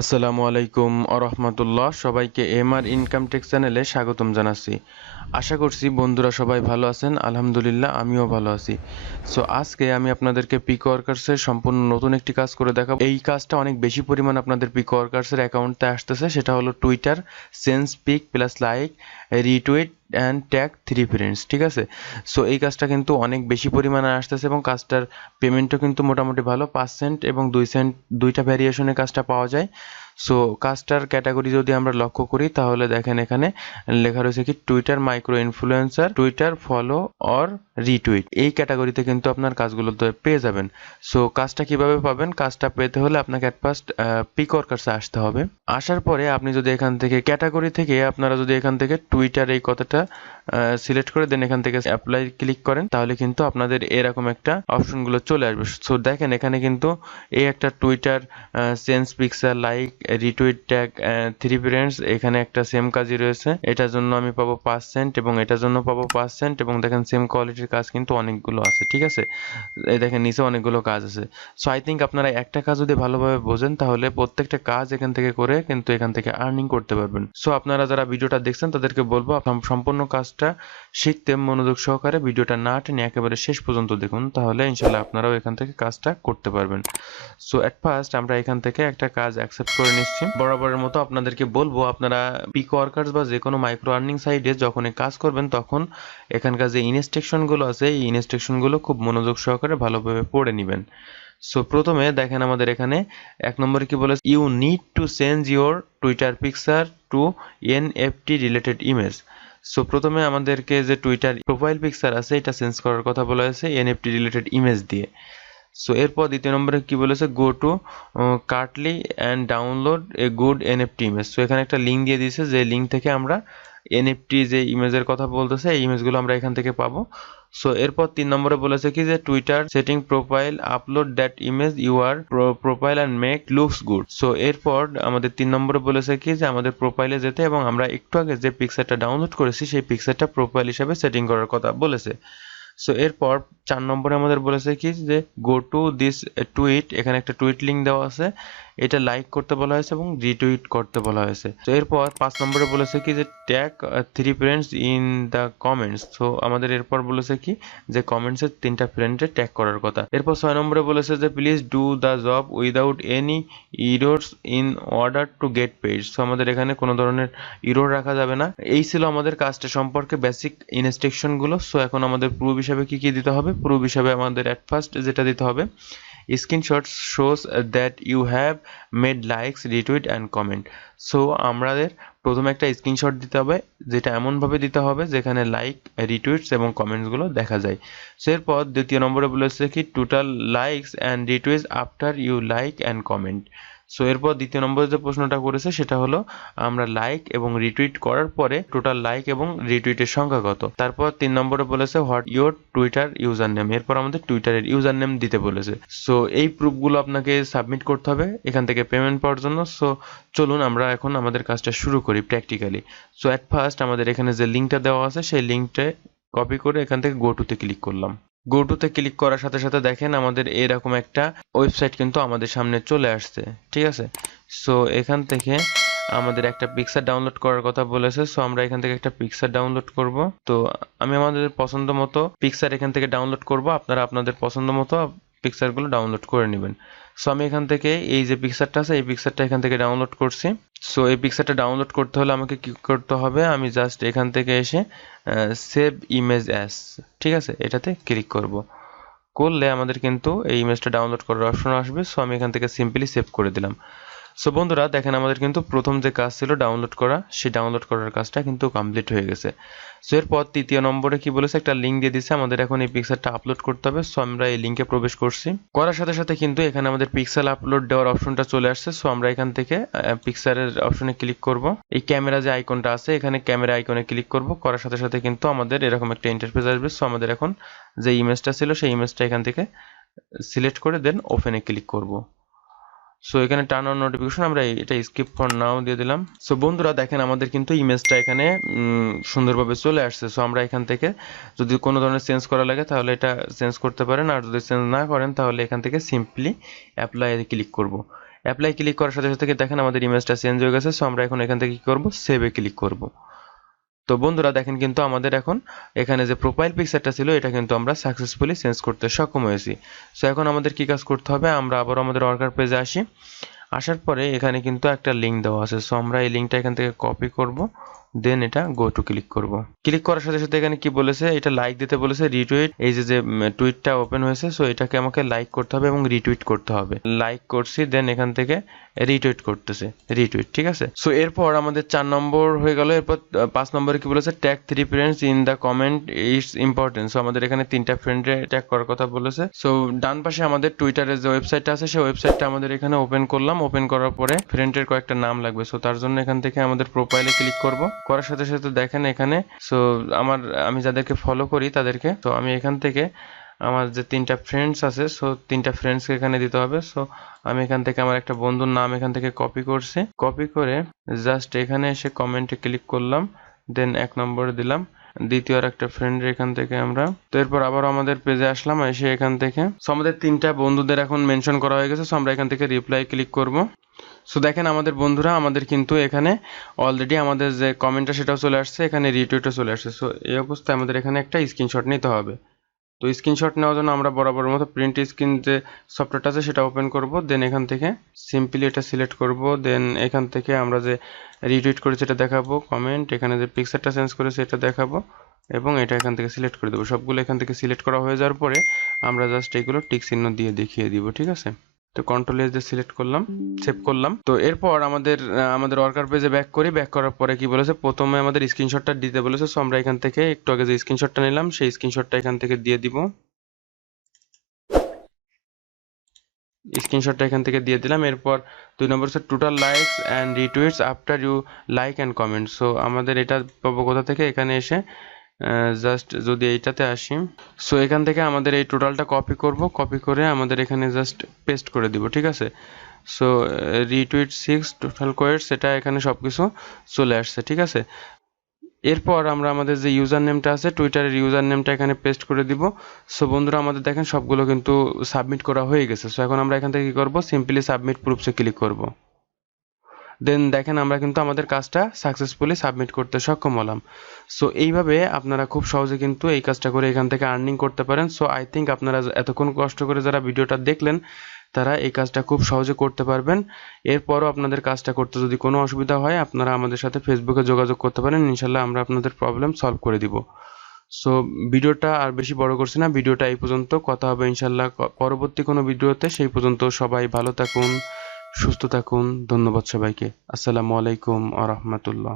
আসসালামু আলাইকুম আরহামতুল্লাহ। সবাইকে এমআর ইনকাম টেক্স চ্যানেলে স্বাগতম জানাচ্ছি। আশা করছি বন্ধুরা সবাই ভালো আছেন। আলহামদুলিল্লাহ আমিও ভালো আছি। সো আজকে আমি আপনাদেরকে পিক ওয়ার্কার্সের সম্পূর্ণ নতুন একটি কাজ করে দেখাবো। এই কাজটা অনেক বেশি পরিমাণ আপনাদের পিক ওয়ার্কার্সের অ্যাকাউন্টে আসতেছে, সেটা হলো Twitter sense pic plus like retweet and tag 3 friends. ঠিক আছে, সো এই কাজটা কিন্তু অনেক বেশি পরিমাণে আসতেছে এবং কাজটার পেমেন্টও কিন্তু মোটামুটি ভালো, 5 সেন্ট এবং 2 সেন্ট দুইটা ভ্যারিয়েশনে কাজটা পাওয়া যায়। সো কাজটার ক্যাটাগরি যদি আমরা লক্ষ্য করি তাহলে দেখেন এখানে লেখা রয়েছে কি Twitter micro influencer, Twitter follow or retweet. এই ক্যাটাগরিতে কিন্তু আপনার কাজগুলো পেয়ে যাবেন। সো কাজটা কিভাবে পাবেন? কাজটা পেতে হলে আপনাকে অ্যাট ফার্স্ট পিক ওয়ার্কার্সে আসতে হবে। আসার পরে আপনি যদি এখান থেকে ক্যাটাগরি থেকে আপনারা যদি এখান থেকে টুইটার এই কথাটা সিলেক্ট করে দেন, এখান থেকে অ্যাপ্লাই ক্লিক করেন, তাহলে কিন্তু আপনাদের এরকম একটা অপশনগুলো চলে আসবে। সো দেখেন এখানে কিন্তু এই একটা Twitter sense pixel like retweet tag 3 friends, এখানে একটা সেম কাজই রয়েছে। এটার জন্য আমি পাবো 5 সেন্ট এবং এটার জন্য পাবো 5 সেন্ট এবং দেখেন সেম কোয়ালিটির কাজ কিন্তু অনেকগুলো আছে। ঠিক আছে, এই দেখেন নিচে অনেকগুলো কাজ আছে। সো আই থিঙ্ক আপনারা একটা কাজ যদি ভালোভাবে বোঝেন তাহলে প্রত্যেকটা কাজ এখান থেকে করে কিন্তু এখান থেকে আর্নিং করতে পারবেন। সো আপনারা যারা ভিডিওটা দেখছেন তাদেরকে বলবো সম্পূর্ণ কাজটা শিখতে মনোযোগ সহকারে ভিডিওটা না টেনে একেবারে শেষ পর্যন্ত দেখুন, তাহলে ইনশাল্লাহ আপনারাও এখান থেকে কাজটা করতে পারবেন। সো এট ফার্স্ট আমরা এখান থেকে একটা কাজ অ্যাকসেপ্ট করে নিচ্ছি। বরাবরের মতো আপনাদেরকে বলবো আপনারা পিক ওয়ার্কার্স বা যে কোনো মাইক্রো আর্নিং সাইটে যখন কাজ করবেন তখন এখানকার যে ইনস্ট্রাকশনগুলো আছে এই ইনস্ট্রাকশনগুলো খুব মনোযোগ সহকারে ভালোভাবে পড়ে নেবেন। সো প্রথমে দেখেন আমাদের এখানে এক নম্বরে কি বলে, you need to change your Twitter picture to NFT related image. So প্রথমে আমাদেরকে যে টুইটার প্রোফাইল পিকচার আছে এটা চেঞ্জ করার কথা বলা হয়েছে এনএফটি রিলেটেড ইমেজ দিয়ে। সো এরপর দ্বিতীয় নম্বরে কি বলেছে, go to Curtly and download a good NFT image. So এখানে একটা লিঙ্ক দিয়ে দিয়েছে, যে লিঙ্ক থেকে আমরা এনএফটি যে ইমেজের কথা বলতেছে এই ইমেজগুলো আমরা এখান থেকে পাবো। সো এরপর 3 নম্বরে বলেছে কি যে Twitter setting profile upload that image your profile and make looks good. So এরপর আমাদের 3 নম্বরে বলেছে কি যে আমাদের প্রোফাইলে যেতে এবং আমরা একটু আগে যে পিকচারটা ডাউনলোড করেছি সেই পিকচারটা প্রোফাইল হিসাবে সেটিং করার কথা বলেছে। সো এরপর 4 নম্বরে আমাদের বলেছে কি যে গো টু দিস টুইট, এখানে একটা টুইট লিঙ্ক দেওয়া আছে, এটা লাইক করতে বলা হয়েছে এবং রিটুইট করতে বলা হয়েছে। তো এরপর 5 নম্বরে বলেছে কি যে tag 3 friends in the comments. তো আমাদের এরপর বলেছে কি যে কমেন্টসের 3টা ফ্রেন্ডে ট্যাগ করার কথা। এরপর 6 নম্বরে বলেছে যে please do the job without any errors in order to get paid. So আমাদের এখানে কোনো ধরনের ইরোর রাখা যাবে না। এই ছিল আমাদের কাজটা সম্পর্কে বেসিক ইনস্ট্রাকশনগুলো। সো এখন আমাদের প্রুফ হিসাবে কি কি দিতে হবে? প্রুফ হিসাবে আমাদের অ্যাট ফার্স্ট যেটা দিতে হবে, screenshot shows that you have made likes retweet and comment. So আমাদের প্রথমে একটা স্ক্রিনশট দিতে হবে, যেটা এমনভাবে দিতে হবে যেখানে লাইক রিটুইটস এবং কমেন্টসগুলো দেখা যায়। সো এরপর দ্বিতীয় নম্বরে বলেছে কি total likes and retweets after you like and comment. So এরপর দ্বিতীয় নম্বরে যে প্রশ্নটা করেছে সেটা হলো আমরা লাইক এবং রিটুইট করার পরে টোটাল লাইক এবং রিটুইটের সংখ্যা কত। তারপর 3 নম্বরে বলেছে what your Twitter user name, এরপর আমাদের টুইটারের ইউজার নেম দিতে বলেছে। সো এই প্রুফগুলো আপনাকে সাবমিট করতে হবে এখান থেকে পেমেন্ট পাওয়ার জন্য। সো চলুন আমরা এখন আমাদের কাজটা শুরু করি প্র্যাকটিক্যালি। সো অ্যাট ফার্স্ট আমাদের এখানে যে লিঙ্কটা দেওয়া আছে সেই লিঙ্কটা কপি করে এখান থেকে গো টুতে ক্লিক করলাম। গো টুতে ক্লিক করার সাথে সাথে দেখেন আমাদের এরকম একটা ওয়েবসাইট কিন্তু আমাদের সামনে চলে আসছে। ঠিক আছে, সো এখান থেকে আমাদের একটা পিকচার ডাউনলোড করার কথা বলেছে। সো আমরা এখান থেকে একটা পিকচার ডাউনলোড করব। তো আমি আমাদের পছন্দ মতো পিকচার এখান থেকে ডাউনলোড করব, আপনারা আপনাদের পছন্দ মতো পিকচারগুলো ডাউনলোড করে নেবেন। সো আমি এখান থেকে এই যে পিকচারটা আছে এই পিকচারটা এখান থেকে ডাউনলোড করছি। সো এই পিকচারটা ডাউনলোড করতে হলে আমাকে কি করতে হবে, আমি জাস্ট এখান থেকে এসে সেভ ইমেজ অ্যাজ, ঠিক আছে, এটাতে ক্লিক করব। করলে আমাদের কিন্তু এই ইমেজটা ডাউনলোড করার অপশন আসবে। সো আমি এখান থেকে সিম্পলি সেভ করে দিলাম। সো বন্ধুরা দেখেন আমাদের কিন্তু প্রথম যে কাজ ছিল ডাউনলোড করা, সেই ডাউনলোড করার কাজটা কিন্তু কমপ্লিট হয়ে গেছে। সো এরপর তৃতীয় নম্বরে কি বলেছে, একটা লিঙ্ক দিয়ে দিচ্ছে, আমাদের এখন এই পিকচারটা আপলোড করতে হবে। সো আমরা এই লিঙ্কে প্রবেশ করছি, করার সাথে সাথে কিন্তু এখানে আমাদের পিক্সেল আপলোড দেওয়ার অপশনটা চলে আসছে। সো আমরা এখান থেকে পিকচারের অপশনে ক্লিক করব। এই ক্যামেরা যে আইকনটা আছে এখানে ক্যামেরা আইকনে ক্লিক করব, করার সাথে সাথে কিন্তু আমাদের এরকম একটা ইন্টারফেস আসবে। সো আমাদের এখন যে ইমেজটা ছিল সেই ইমেজটা এখান থেকে সিলেক্ট করে দেন ওপেনে ক্লিক করব। সো এখানে টার্ন অন নোটিফিকেশন আমরা এটা স্কিপ ফর নাও দিয়ে দিলাম। সো বন্ধুরা দেখেন আমাদের কিন্তু ইমেজটা এখানে সুন্দরভাবে চলে আসছে। সো আমরা এখান থেকে যদি কোনো ধরনের চেঞ্জ করা লাগে তাহলে এটা চেঞ্জ করতে পারেন, আর যদি চেঞ্জ না করেন তাহলে এখান থেকে সিম্পলি অ্যাপ্লাই ক্লিক করব। অ্যাপ্লাই ক্লিক করার সাথে সাথে দেখেন আমাদের ইমেজটা চেঞ্জ হয়ে গেছে। সো আমরা এখন এখান থেকে কি করব, সেভে ক্লিক করব। তো বন্ধুরা দেখেন কিন্তু আমাদের এখন এখানে যে প্রোফাইল পিকচারটা ছিল এটা কিন্তু আমরা সাকসেসফুলি চেঞ্জ করতে সক্ষম হয়েছি। সো এখন আমাদের কি কাজ করতে হবে, আমরা আবার আমাদের ওয়ার্কার পেজে আসি। আসার পরে এখানে কিন্তু একটা লিঙ্ক দেওয়া আছে। সো আমরা এই লিঙ্কটা এখান থেকে কপি করব, দেন এটা গো টু ক্লিক করব। ক্লিক করার সাথে সাথে এখানে কি বলেছে, এটা লাইক দিতে বলেছে, রিটুইট। এই যে টুইটটা ওপেন হয়েছে, সো এটাকে আমাকে লাইক করতে হবে এবং রিটুইট করতে হবে। লাইক করছি, দেন এখান থেকে রিটুইট করতেছে, রিটুইট, ঠিক আছে। সো এরপর আমাদের 4 নম্বর হয়ে গেল। এরপর 5 নম্বরে কি বলেছে, tag 3 friends in the comment it's important. So আমাদের এখানে 3টা ফ্রেন্ডে ট্যাগ করার কথা বলেছে। সো ডান পাশে আমাদের টুইটারের যে ওয়েবসাইটটা আছে সেই ওয়েবসাইটটা আমাদের এখানে ওপেন করলাম। ওপেন করার পরে ফ্রেন্ডের কয়েকটা নাম লাগবে। সো তার জন্য এখান থেকে আমাদের প্রোফাইলে ক্লিক করব। করার সাথে সাথে দেখেন এখানে সো আমি যাদেরকে ফলো করি তাদেরকে, তো আমি এখান থেকে আমার যে 3টা ফ্রেন্ডস আছে, সো 3টা ফ্রেন্ডসকে এখানে দিতে হবে। সো আমি এখান থেকে আমার একটা বন্ধুর নাম এখান থেকে কপি করছি, কপি করে জাস্ট এখানে এসে কমেন্টে ক্লিক করলাম, দেন 1 নম্বরে দিলাম। দ্বিতীয় আর একটা ফ্রেন্ড এখান থেকে আমরা, তো এরপর আবার আমাদের পেজে আসলাম, এসে এখান থেকে সো আমাদের 3টা বন্ধুদের এখন মেনশন করা হয়ে গেছে। সো আমরা এখান থেকে রিপ্লাই ক্লিক করব। সো দেখেন আমাদের বন্ধুরা আমাদের কিন্তু এখানে অলরেডি আমাদের যে কমেন্টটা সেটাও চলে আসছে, এখানে রিটুইটও চলে আসছে। সো এই অবস্থায় আমাদের এখানে একটা স্ক্রিনশট নিতে হবে। তো স্ক্রিনশট নেওয়ার জন্য আমরা বরাবর মতো প্রিন্ট স্ক্রিন যে সফটওয়্যারটা আছে সেটা ওপেন করব, দেন এখান থেকে সিম্পলি এটা সিলেক্ট করব, দেন এখান থেকে আমরা যে রিটুইট করেছি এটা দেখাবো, কমেন্ট এখানে যে পিকচারটা চেঞ্জ করেছি এটা দেখাবো এবং এটা এখান থেকে সিলেক্ট করে দেবো। সবগুলো এখান থেকে সিলেক্ট করা হয়ে যাওয়ার পরে আমরা জাস্ট এগুলো টিক চিহ্ন দিয়ে দেখিয়ে দিব, ঠিক আছে। তো কন্ট্রোল এস দিয়ে সিলেক্ট করলাম, সেভ করলাম। তো এরপর আমাদের ওয়ার্কার পেজে ব্যাক করি। ব্যাক করার পরে কি বলেছে, প্রথমে আমাদের স্ক্রিনশটটা দিতে বলেছে। সো আমরা এখান থেকে একটু আগে যে স্ক্রিনশটটা নিলাম সেই স্ক্রিনশটটা এখান থেকে দিয়ে দিব। স্ক্রিনশটটা এখান থেকে দিয়ে দিলাম। এরপর 2 নম্বর হচ্ছে total likes and retweets after you like and comment. So আমাদের এটা পাবো কোথা থেকে, এখানে এসে জাস্ট যদি এইটাতে আসি, সো এখান থেকে আমাদের এই টোটালটা কপি করব, কপি করে আমাদের এখানে জাস্ট পেস্ট করে দিব, ঠিক আছে। সো রিটুইট 6 টোটাল কোয়েট সেটা এখানে সবকিছু চলে আসছে, ঠিক আছে। এরপর আমরা আমাদের যে ইউজার নেমটা আছে টুইটারের ইউজার নেমটা এখানে পেস্ট করে দিব। সো বন্ধুরা আমাদের দেখেন সবগুলো কিন্তু সাবমিট করা হয়ে গেছে। সো এখন আমরা এখান থেকে কি করব, সিম্পলি সাবমিট প্রুফসে ক্লিক করব। দেন দেখেন আমরা কিন্তু আমাদের কাজটা সাকসেসফুলি সাবমিট করতে সক্ষম হলাম। সো এইভাবে আপনারা খুব সহজে কিন্তু এই কাজটা করে এখান থেকে আর্নিং করতে পারেন। সো আই থিঙ্ক আপনারা এতক্ষণ কষ্ট করে যারা ভিডিওটা দেখলেন তারা এই কাজটা খুব সহজে করতে পারবেন। এরপরও আপনাদের কাজটা করতে যদি কোনো অসুবিধা হয় আপনারা আমাদের সাথে ফেসবুকে যোগাযোগ করতে পারেন, ইনশাল্লাহ আমরা আপনাদের প্রবলেম সলভ করে দিব। সো ভিডিওটা আর বেশি বড় করছি না, ভিডিওটা এই পর্যন্ত। কথা হবে ইনশাল্লাহ পরবর্তী কোনো ভিডিওতে। সেই পর্যন্ত সবাই ভালো থাকুন, সুস্থ থাকুন। ধন্যবাদ সবাইকে। আসসালামু আলাইকুম ওয়া রাহমাতুল্লাহ।